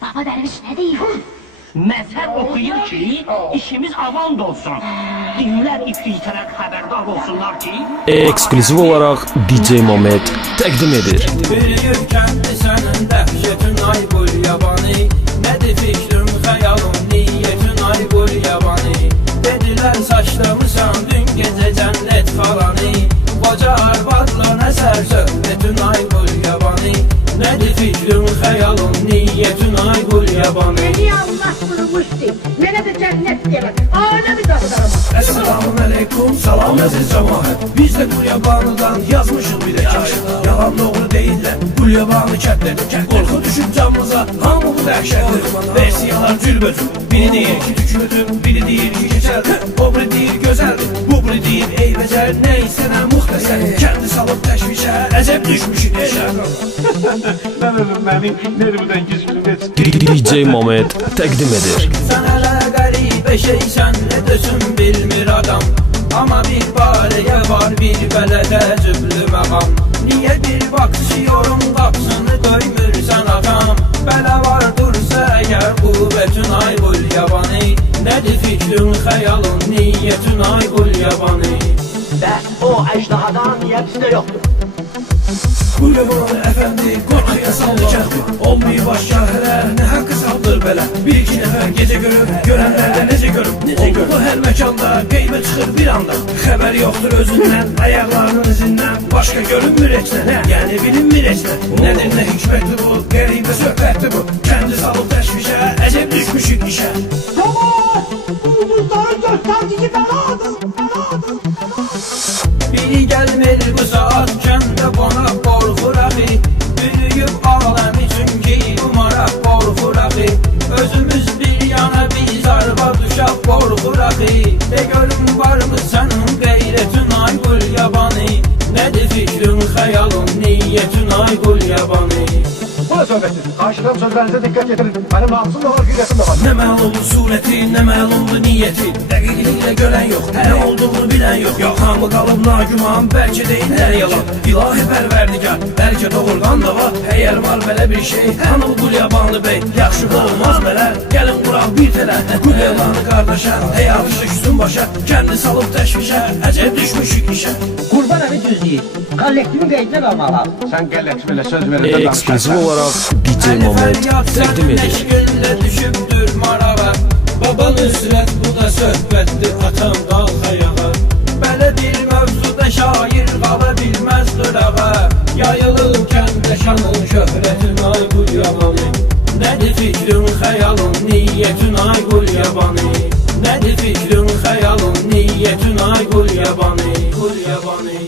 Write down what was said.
Baba dərviş nə deyir? Məzhəb oxuyur ki, işimiz avan olsun. Dinlər ifritələr xəbərdar olsunlar ki, Ekskluziv olarak DJ Mamet təqdim edir. Büyük kendi senin dehşetin ay bul yabani. Nedir fikrin hayalın niyetin ay bul yabani. Dediler saçlamışsan dün gece cennet falanı. Koca arvadla ne ser söhbetin ay bul yabani. Nedir fikrin hayalın niyetin ay bul yabani. Beni Allah kurmuştu. Mene de cennet diyemez. Alemi dağıdarım. Esselamun aleyküm, salam aziz cemaat. Biz de bu yabanıdan yazmışız bir hekaye. Yalan doğru değiller, bu yabanı kətlədir. Korku düşüp canımıza, hamı bu dəhşətdir. Versiyalar cürbözüm, biri deyir ki tükürüdür, biri deyir ki keçərdir. O biri deyir gözəldir, bu biri deyir eybəcər. Neysə nə muxtəsər, kəndi salıb təşvişə, əcəb düşmüşük eşər. DJ Mamet təqdim edir. Sen hele garip şeysen ne desin bilmir adam. Ama bir bareye var bir belede cüblü məqam. Niye bir bakışıyorum kapsını doymursan adam. Bele var dursa eğer kuvvetin ay bul yabani. Nedir fikrin hayalın niyetin ay bul yabani. bəs o əjdahadan niyə bizdə yoxdur? Bu yabanı efendi korkuya saldı kəndi. Olmayı başka hele ne hakkı saldır belə. Bir iki nefer gece görüp görenler de nece görüp. Oldu her mekanda qeybə çıxır bir anda. Xəbər yoxdur özündən, ayaqlarının izindən. Başka görünmür heç nə, yani bilinmir heç nə. Nedir ne hikmeti bu, qəribə söhbətdir bu. Kendi salıb təşvişə, əcəb düşmüşük işə. Tamam. Bulmuşların gösterdiği beladır. Beladır. Biri gelmir bu saat kəndə qonaq qorxuraq. Büyüyüb aləmi çünki umaraq qorxuraq. Özümüz bir yana biz arba düşaq qorxuraq. De görüm varmı sənin qeyretin ay qul yabani. Nədir fikrin xəyalın niyetin ay qul yabani. Bu da söhbettir. Karşıdan sözlerinize dikkat getirin. Benim namusum da var, hürriyetim de var. Ne məlumlu sureti, ne məlumlu niyeti. Dəqiqliklə görən yox, nə olduğunu bilən yox. Yox, hamı qalıb nagüman, bəlkə deyirlər yalan. İlahi pərverdigar, bəlkə doğurdan da var. Əgər var belə bir şey, hanı qul yabanlı bey. Yaxşı olmaz belə, gəlin quraq bir tələ. Qul yabanı qardaşa, həyatı düşsün başa. Kəndi salıb təşvişə, əcəb düşmüşük işə. Kurban evi düzlüğü. Kollektifin qeydinə qalmalı. Sen gel söz verin. Ekskluziv olarak DJ Mamet təqdim edir. Eşqinlə düşübdür marağa. Baba nüsrət bu da söhbətdir, atam qalx ayağa. Belə bir mövzuda şair qala bilməz qırağa. Yayılır kəndə şanın şöhrətin ay qul yabanı. Nədir fikrin xəyalın niyetin ay qul yabanı. Nədir fikrin xəyalın niyetin ay qul yabanı. Qul yabanı.